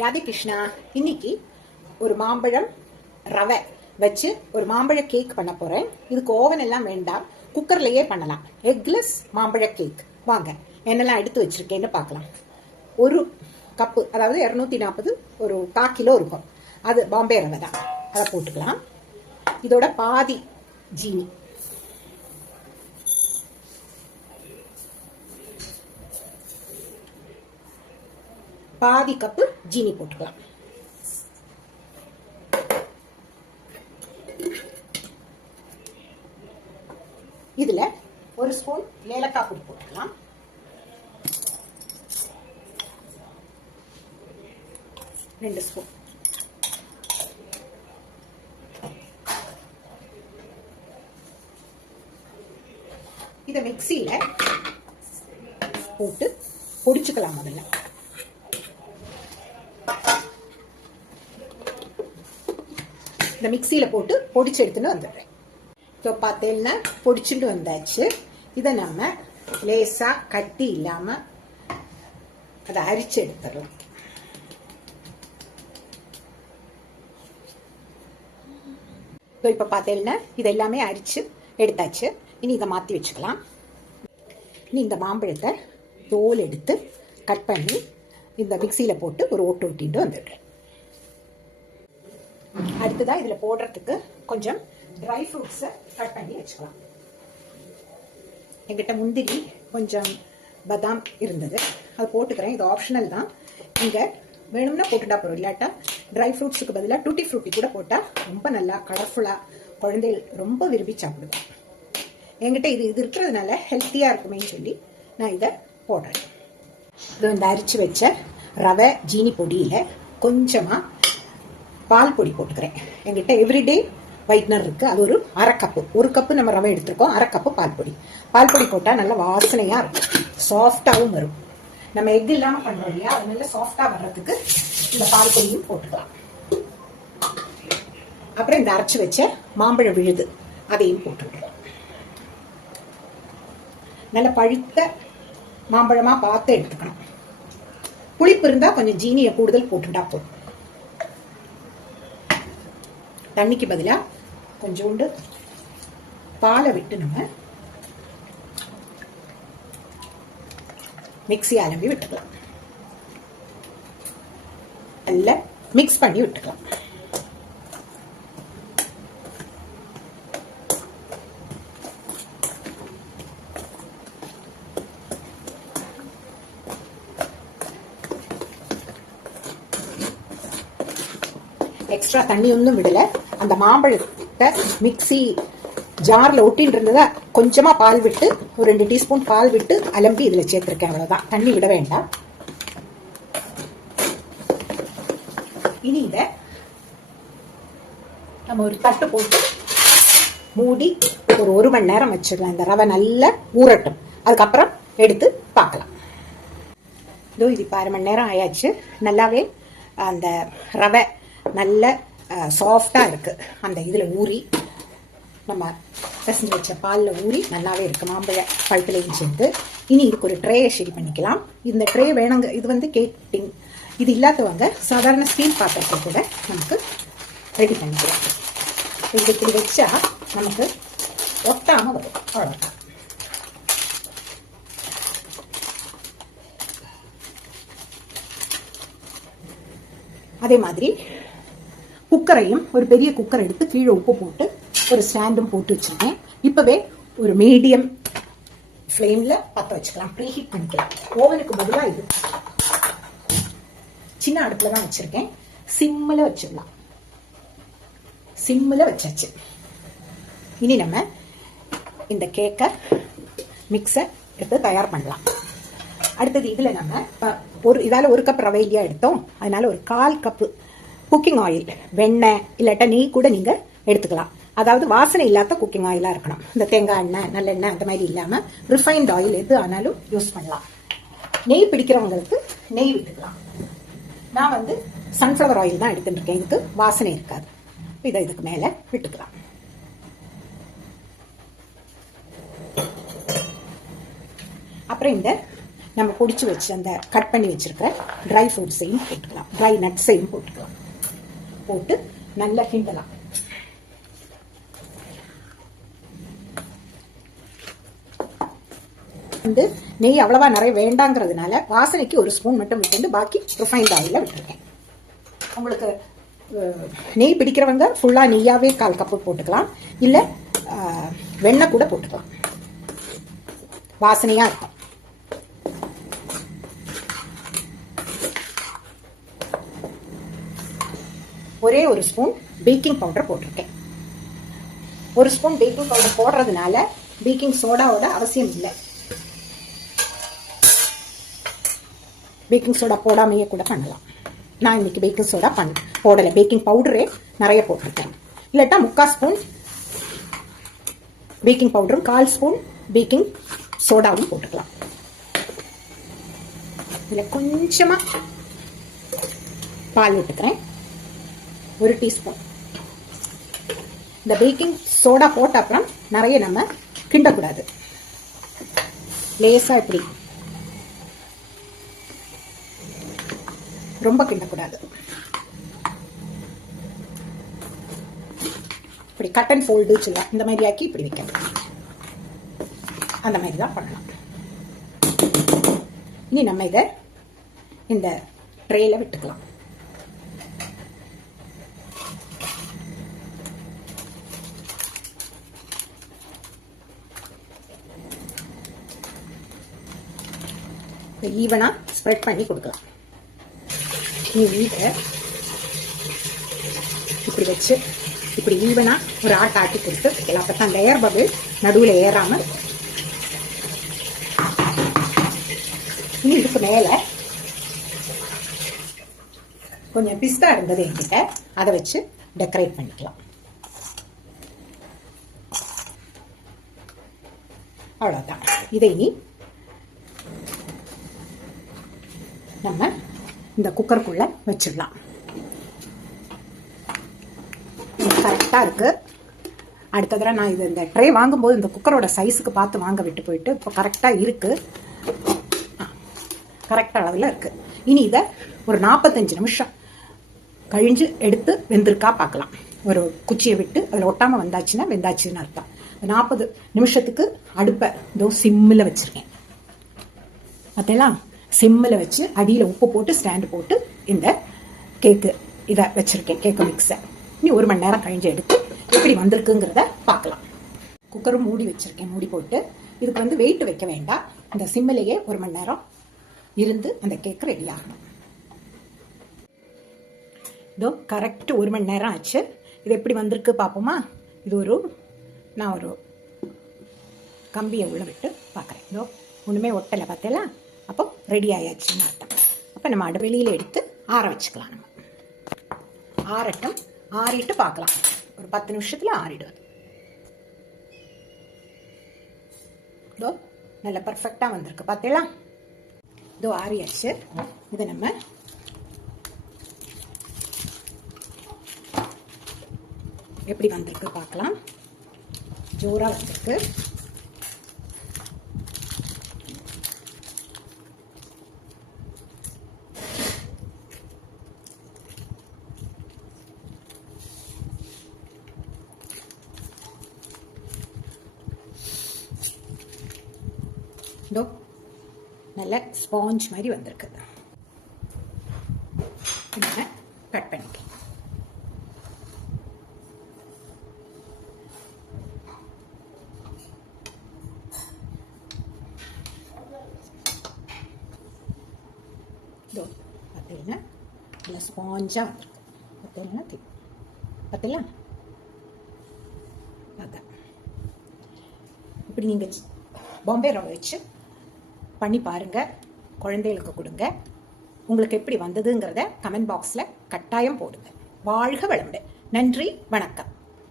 ராதே கிருஷ்ணா. இன்னைக்கு ஒரு மாம்பழம் ரவை வச்சு ஒரு மாம்பழ கேக் பண்ண போறேன். இதுக்கு ஓவன் எல்லாம் வேண்டாம், குக்கர்லயே பண்ணலாம். எக்லெஸ் மாம்பழ கேக். வாங்க என்னெல்லாம் எடுத்து வச்சிருக்கேன்னு பார்க்கலாம். ஒரு கப்பு, அதாவது 240, ஒரு 1/4 கிலோ இருக்கும். அது பாம்பே ரவை தான், அதை போட்டுக்கலாம். இதோட பாதி ஜீனி, பாதி கப்பு ஜீனி போட்டுக்கலாம். இதுல ஒரு ஸ்பூன் ஏலக்காய் பொடி போட்டுக்கலாம். ரெண்டு ஸ்பூன். இத மிக்சியில போட்டு பொடிச்சுக்கலாம். முதல்ல இந்த மிக்சியில போட்டு பொடிச்சு எடுத்துன்னு வந்துடுறேன். இப்போ பார்த்தேன்னா பொடிச்சுட்டு வந்தாச்சு. இதை நம்ம லேசா கட்டி இல்லாம அதை அரிச்சு எடுத்துடலாம். இப்போ பார்த்தேன்னா இது எல்லாமே அரிச்சு எடுத்தாச்சு. இனி இதை மாற்றி வச்சுக்கலாம். இனி இந்த மாம்பழத்தை தோல் எடுத்து கட் பண்ணி இந்த மிக்சியில் போட்டு ஒரு ஓட்டு ஓட்டிட்டு வந்துடுறேன். அடுத்ததான் இதில் போடுறதுக்கு கொஞ்சம் ட்ரை ஃப்ரூட்ஸை கட் பண்ணி வச்சுக்கலாம். என்கிட்ட முந்திரி, கொஞ்சம் பதாம் இருந்தது, அது போட்டுக்கிறேன். இது ஆப்ஷனல் தான், நீங்கள் வேணும்னா போட்டுட்டா போகிறோம். இல்லாட்டா ட்ரை ஃப்ரூட்ஸுக்கு பதிலாக டூட்டி ஃப்ரூட்டி கூட போட்டால் ரொம்ப நல்லா கலர்ஃபுல்லாக குழந்தைகள் ரொம்ப விரும்பி சாப்பிடுவேன். என்கிட்ட இது இருக்கிறதுனால ஹெல்த்தியாக இருக்குமேன்னு சொல்லி நான் இதை போடுறேன். இது இந்த அரிச்சு வச்ச ரவை ஜீனி பொடியில் கொஞ்சமாக பால் பொடி போட்டுக்கிறேன். என்கிட்ட எவ்ரிடே வைட்னர் இருக்குது, அது ஒரு 1/2 கப்பு. 1 கப்பு நம்ம ரவை எடுத்துருக்கோம், 1/2 கப்பு பால் பொடி. பால் பொடி போட்டால் நல்லா வாசனையாக இருக்கும், சாஃப்டாகவும் வரும். நம்ம எக் இல்லாமல் பண்ணுறோம் இல்லையா, அது நல்லா சாஃப்டாக வர்றதுக்கு இந்த பால் பொடியும் போட்டுக்கலாம். அப்புறம் இந்த அரைச்சி வச்ச மாம்பழ விழுது அதையும் போட்டுக்கலாம். நல்ல பழுத்த மாம்பழமாக பார்த்து எடுத்துக்கணும். புளிப்பு இருந்தால் கொஞ்சம் ஜீனியை கூடுதல் போட்டுட்டா போதும். தண்ணிக்கு பதிலாக கொஞ்சோண்டு பாலை விட்டு நம்ம மிக்ஸி அலம்பி விட்டுக்கலாம். நல்லா மிக்ஸ் பண்ணி விட்டுக்கலாம். எக்ஸ்ட்ரா தண்ணி ஒன்றும் விடலை. அந்த மாம்பழத்தை மிக்ஸி ஜாரில் ஒட்டின்னு இருந்ததா கொஞ்சமாக பால் விட்டு, ஒரு 2 டீஸ்பூன் பால் விட்டு அலம்பி இதில் சேர்த்துருக்கேன். அவ்வளோதான், தண்ணி விட வேண்டாம். இனி இதை நம்ம ஒரு தட்டு போட்டு மூடி ஒரு 1 மணி நேரம் வச்சிடலாம். இந்த ரவை நல்லா ஊறட்டும், அதுக்கப்புறம் எடுத்து பார்க்கலாம். இதோ இது 1/2 மணி நேரம் ஆயாச்சு. நல்லாவே அந்த ரவை நல்ல சாஃப்டாக இருக்குது. அந்த இதில் ஊறி, நம்ம பிசைஞ்சு வச்ச பாலில் ஊறி நல்லாவே இருக்குது, மாம்பழ பழுத்துலையும் சேர்ந்து. இனி இதுக்கு ஒரு ட்ரேயை ஷெடி பண்ணிக்கலாம். இந்த ட்ரே வேணுங்க, இது வந்து கேக் டின். இது இல்லாதவங்க சாதாரண ஸ்டீல் பாத்திரத்தை கூட நமக்கு ரெடி பண்ணிக்கலாம். இது இப்படி வச்சா நமக்கு ஒட்டாமல் வரும், அவ்வளோதான். அதே மாதிரி குக்கரையும், ஒரு பெரிய குக்கர் எடுத்து கீழே உப்பு போட்டு ஒரு ஸ்டாண்டும் போட்டு வச்சிருக்கேன். இப்பவே ஒரு மீடியம் ஃப்ளேம்ல பற்ற வச்சுக்கலாம், ப்ரீஹீட் பண்ணிக்கலாம். ஓவனுக்கு பதிலாக இது சின்ன அடுப்புல தான் வச்சிருக்கேன். சிம்மில் வச்சிடலாம். சிம்மில் வச்சாச்சு. இனி நம்ம இந்த கேக்கை மிக்ஸை எடுத்து தயார் பண்ணலாம். அடுத்தது இதில் நம்ம இதால் 1 கப் ரவையிலியா எடுத்தோம், அதனால ஒரு 1/4 கப்பு குக்கிங் ஆயில், வெண்ணெய் இல்லாட்டா நெய் கூட நீங்கள் எடுத்துக்கலாம். அதாவது வாசனை இல்லாத குக்கிங் ஆயிலாக இருக்கணும். இந்த தேங்காய் எண்ணெய், நல்லெண்ணெய் அந்த மாதிரி இல்லாமல் ரிஃபைன்ட் ஆயில் எது ஆனாலும் யூஸ் பண்ணலாம். நெய் பிடிக்கிறவங்களுக்கு நெய் விட்டுக்கலாம். நான் வந்து சன்ஃப்ளவர் ஆயில் தான் எடுத்துட்டு இருக்கேன், இதுக்கு வாசனை இருக்காது. இதை இதுக்கு மேலே விட்டுக்கலாம். அப்புறம் இந்த நம்ம பிடிச்சி வச்சு அந்த கட் பண்ணி வச்சிருக்கிற ட்ரை ஃப்ரூட்ஸையும் போட்டுக்கலாம், ட்ரை நட்ஸையும் போட்டுக்கலாம். போட்டு நல்லா கிண்டலாம். வந்து நெய் அவ்வளவா நிறைய வேண்டாங்கிறதுனால வாசனைக்கு ஒரு ஸ்பூன் மட்டும் விட்டு பாக்கி ரிஃபைண்ட் ஆயில விட்டுருக்கேன். உங்களுக்கு நெய் பிடிக்கிறவங்க ஃபுல்லா நெய்யாவே 1/4 கப்பு போட்டுக்கலாம், இல்ல வெண்ணெய் கூட போட்டுக்கலாம், வாசனையா இருக்கும். ஒரே ஒரு ஸ்பூன் பேக்கிங் பவுடர் போட்டிருக்கேன். ஒரு ஸ்பூன் பேக்கிங் பவுடர் போடுறதுனால பேக்கிங் சோடாவோட அவசியம் இல்லை. பேக்கிங் சோடா போடாமையே கூட பண்ணலாம். நான் இன்னைக்கு பேக்கிங் சோடா போடலை, பேக்கிங் பவுடரே நிறைய போட்டிருக்கேன். இல்லாட்டா 3/4 ஸ்பூன் பேக்கிங் பவுடரும் 1/4 ஸ்பூன் பேக்கிங் சோடாவும் போட்டுக்கலாம். இதில் கொஞ்சமா பால் விட்டுக்கிறேன், 1 டீஸ்பூன். இந்த பேக்கிங் சோடா போட்ட அப்புறம் நிறைய நம்ம கிண்டக்கூடாது, லேசா இப்படி ரொம்ப கிண்டக்கூடாது. இப்படி கட் அண்ட் ஃபோல்டு சொல்லுவாங்க, இந்த மாதிரி ஆக்கி இப்படி வைக்கணும், அந்த மாதிரி தான் பண்ணலாம். இனி நம்ம இதை இந்த ட்ரேல விட்டுக்கலாம். ஈவனா ஸ்ப்ரெட் பண்ணி கொடுக்கலாம். இதை இப்படி வச்சு இப்படி ஈவனா ஒரு ஆட்டி கொடுத்து வைக்கலாம். அப்பதான் அந்த ஏர் பபிள் நடுவில் ஏறாம இருக்கும். இனி இதுக்கு மேல கொஞ்சம் பிஸ்தா இருந்தது என்கிட்ட, அதை வச்சு டெக்கரேட் பண்ணிக்கலாம். அவ்வளவுதான். இதை இனி நம்ம இந்த குக்கருக்குள்ள வச்சிடலாம். கரெக்டா இருக்கு. அடுத்த தடவை நான் இது இந்த ட்ரே வாங்கும்போது இந்த குக்கரோட சைஸுக்கு பார்த்து வாங்க விட்டு போயிட்டு இப்போ கரெக்டா இருக்கு, கரெக்ட் அளவில் இருக்கு. இனி இதை ஒரு 45 நிமிஷம் கழிஞ்சு எடுத்து வெந்திருக்கா பார்க்கலாம். ஒரு குச்சியை விட்டு அதில் ஒட்டாம வந்தாச்சுன்னா வெந்தாச்சுன்னு அர்த்தம். 40 நிமிஷத்துக்கு அடுப்பை இதோ சிம்மில் வச்சிருக்கேன். பார்த்தீங்களா, சிம்மில் வச்சு அடியில் உப்பு போட்டு ஸ்டாண்டு போட்டு இந்த கேக்கு இதை வச்சிருக்கேன், கேக்கு மிக்ஸை. இனி 1 மணி நேரம் கழிஞ்சு எடுத்து எப்படி வந்திருக்குங்கிறத பார்க்கலாம். குக்கரும் மூடி வச்சிருக்கேன், மூடி போட்டு இதுக்கு வந்து வெயிட் வைக்க வேண்டாம். இந்த சிம்மிலேயே 1 மணி நேரம் இருந்து அந்த கேக் ரெடி ஆகணும். இதோ கரெக்ட் 1 மணி நேரம் ஆச்சு. இது எப்படி வந்திருக்கு பார்ப்போமா? இது நான் ஒரு கம்பியை உள்ள விட்டு பார்க்குறேன். இதோ ஒன்றுமே ஒட்டலை, பார்த்தீங்களா? அப்போ ரெடி ஆயாச்சுன்னு அர்த்தம். அப்போ நம்ம வெளியில் எடுத்து ஆற வச்சுக்கலாம். நம்ம ஆறட்டும், ஆறிட்டு பார்க்கலாம். ஒரு 10 நிமிஷத்துல ஆறிடுவது. இதோ நல்ல பர்ஃபெக்டா வந்திருக்கு, பார்த்தீங்களா? இதோ ஆறியாச்சு. இதை நம்ம எப்படி வந்திருக்கு பார்க்கலாம். ஜோரா வந்திருக்கு. இதோ நல்ல ஸ்பாஞ்ச் மாதிரி வந்திருக்கு. கட் பண்ணிக்கலாம். இதோ பார்த்தீங்கன்னா நல்ல ஸ்பாஞ்சாக வந்திருக்கு. பார்த்தீங்கன்னா பார்த்தீங்களா? அதான் இப்படி நீங்கள் பாம்பே ரவை வச்சு பண்ணி பாருங்க, குழந்தைகளுக்கு கொடுங்க. உங்களுக்கு எப்படி வந்ததுங்கிறத கமெண்ட் பாக்ஸில் கட்டாயம் போடுங்க. வாழ்க வளமுடன். நன்றி, வணக்கம்.